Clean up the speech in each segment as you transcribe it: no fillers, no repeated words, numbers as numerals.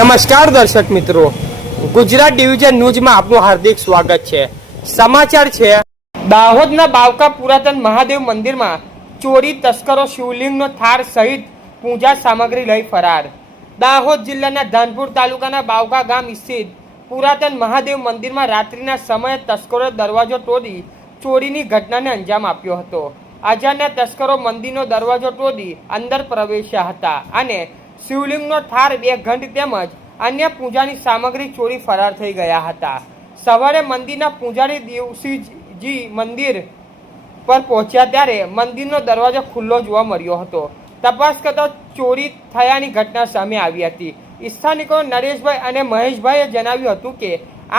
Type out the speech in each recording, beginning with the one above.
નમસ્કાર દર્શક મિત્રો, ગુજરાત ડિવિઝન ન્યૂઝમાં આપનું હાર્દિક સ્વાગત છે। સમાચાર છે, દાહોદના બાવકા પુરાતન મહાદેવ મંદિરમાં ચોરી, તસ્કરો શિવલિંગનો થાળ સહિત પૂજા સામગ્રી લઈ ફરાર। દાહોદ જિલ્લાના ધાનપુર તાલુકાના બાવકા ગામ સ્થિત પુરાતન મહાદેવ મંદિરમાં રાત્રિના સમયે તસ્કરોએ દરવાજો તોડી ચોરીની ઘટનાને અંજામ આપ્યો હતો। અજાણ્યા તસ્કરો મંદિરનો દરવાજો તોડી અંદર પ્રવેશ્યા હતા અને શિવલિંગનો થાળ, 2 ઘંટ તેમજ અન્ય પૂજાની સામગ્રી ચોરી ફરાર થઈ ગયા હતા। સવારે મંદિરના પૂજારી દેવસિંહજી મંદિર પર પહોંચ્યા ત્યારે મંદિરનો દરવાજો ખુલ્લો જોવા મળ્યો હતો। તપાસ કરતા ચોરી થયાની ઘટના સામે આવી હતી। સ્થાનિકો નરેશભાઈ અને મહેશભાઈએ જણાવ્યું હતું કે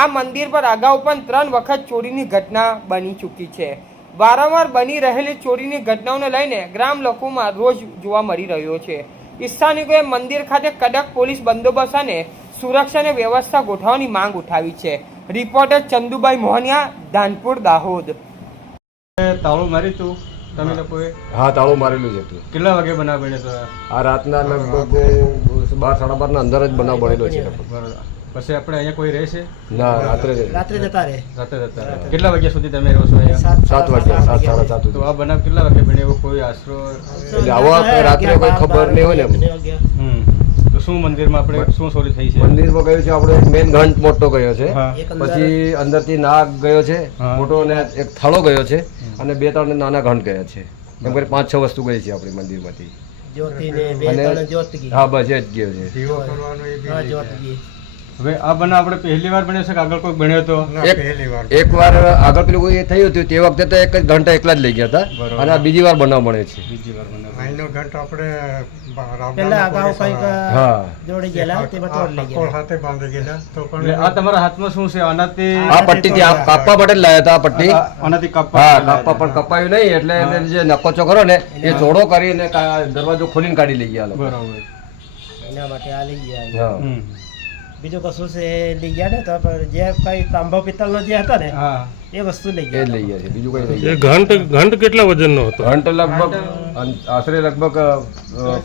આ મંદિર પર અગાઉ પણ 3 વખત ચોરીની ઘટના બની ચૂકી છે। વારંવાર બની રહેલી ચોરીની ઘટનાઓને લઈને ગ્રામ લોકોમાં રોજ જોવા મળી રહ્યો છે। સ્થાનિકોએ મંદિર ખાતે કડક પોલીસ બંદોબસ્ત અને સુરક્ષાની વ્યવસ્થા ગોઠવવાની માંગ ઉઠાવી છે। રિપોર્ટર ચંદુભાઈ મોહનિયા, ધાનપુર, દાહોદ। તાળું મારી તું તમે લોકોએ? હા, તાળું મારેલું જ હતું। કેટલા વાગે બનાવ બન્યો હતો? આ રાતના લગભગ 12 સાડા 12 ના અંદર જ બનાવ બનેલો છે। બરાબર। પછી આપણે અહીંયા કોઈ રહે છે? ના, રાત્રે જતા રહે। કેટલા વાગ્યા સુધી તમે રહો છો અહીંયા? 7 વાગ્યા, 7 સાડા 7 તો આ બનાવ કેટલા વાગે બન્યો? કોઈ આશરો એટલે આવા રાત્રે કોઈ ખબર નહીં હોય ને। તો શું મંદિરમાં આપણે શું ચોરી થઈ છે? મંદિરમાં ગયો છે આપણે, મેન ઘંટ મોટો ગયો છે, પછી અંદરથી નાગ ગયો છે મોટો, અને એક થાળો ગયો છે, અને 2-3 નાના ઘંટ ગયા છે। એમ કરી 5-6 વસ્તુ ગઈ છે આપણી મંદિરમાંથી। હા, બસ એ જ ગયો છે। હવે આ બનાવ આપણે પહેલી વાર બન્યો છે કે આગળ કોઈ બન્યો હતો? એક વાર આગળ પેલું કોઈ થયું હતું તે વખતે તો એક જ ઘંટા એકલા જ લઈ ગયા હતા, અને આ બીજી વાર બનાવ બને છે। બીજી વાર બનાવ આઈનો ઘંટ આપણે હા, જોડી ગયેલા તે બતોડ લઈ ગયા હાથે બાંધી ગયેલા તો પણ એટલે આ તમારા હાથમાં શું છે? આનાથી આ પટ્ટીથી કાપવા માટે જ લાયા હતા। આ પટ્ટી આનાથી કાપવા? હા, કાપવા પણ કપાયું નહીં, એટલે એને જે નકોચો કરો ને એ જોડો કરીને દરવાજો ખોલીને કાઢી લઈ ગયા લોકો। બરાબર। એના માટે આ લઈ ગયા। હા, બીજું કશું છે લઈ ગયા ને તો જે કઈ તાંબા પિત્તળનો જે હતા ને હા, એ વસ્તુ લઈ એ જ ગયા। લઈ ગયા છે, બીજું કઈ લઈ એ ઘંટ કેટલા વજનનો હતો? ઘંટ લગભગ આશરે લગભગ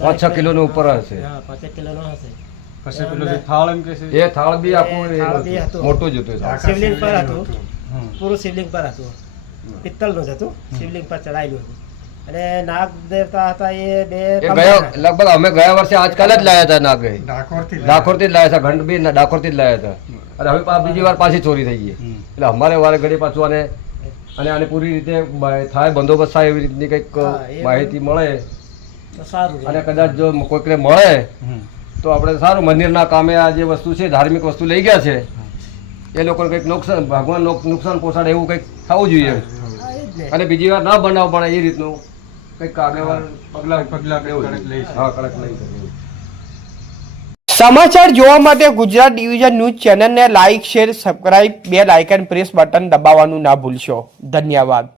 5-6 કિલોનો ઉપર હશે। હા, 5 કિલોનો હશે। પછી પેલો જે થાળ એમ કે છે એ થાળ બી આખું થાળ બી હતું. મોટું જ હતું। શિવલિંગ પર હતું, પૂરું શિવલિંગ પર હતું, પિત્તળનું જ હતું, શિવલિંગ પર ચડાયેલું હતું। અને નાગ દેવતા હતા એ બે લગભગ અમે ગયા વર્ષે આજકાલ જ લાયા હતા નાગ, ડાકોર થી જ લાયા હતા, ઘંટ બી ડાકોર થી જ લાયા હતા, અને હવે બીજી વાર પાછી ચોરી થઈ ગઈ। એટલે અમારે વારે ઘડી પાછું આને પૂરી રીતે થાય, બંદોબસ્ત થાય એવી રીતની કંઈક માહિતી મળે, તો સારું અને કદાચ જો કોઈકને મળે તો આપણે સારું, મંદિરના કામે આ જે વસ્તુ છે, ધાર્મિક વસ્તુ લઈ ગયા છે, એ લોકોને કંઈક નુકસાન, ભગવાન નુકસાન પહોંચાડે એવું કંઈક થવું જોઈએ, અને બીજી વાર ના બનાવ પડે એ રીતનું કંઈક આગળ પગલા લઈ શકે। સમાચાર જોવા માટે ગુજરાત ડિવિઝન ન્યૂઝ ચેનલને like, share, subscribe, bell icon press button દબાવવાનું ના ભૂલશો। ધન્યવાદ।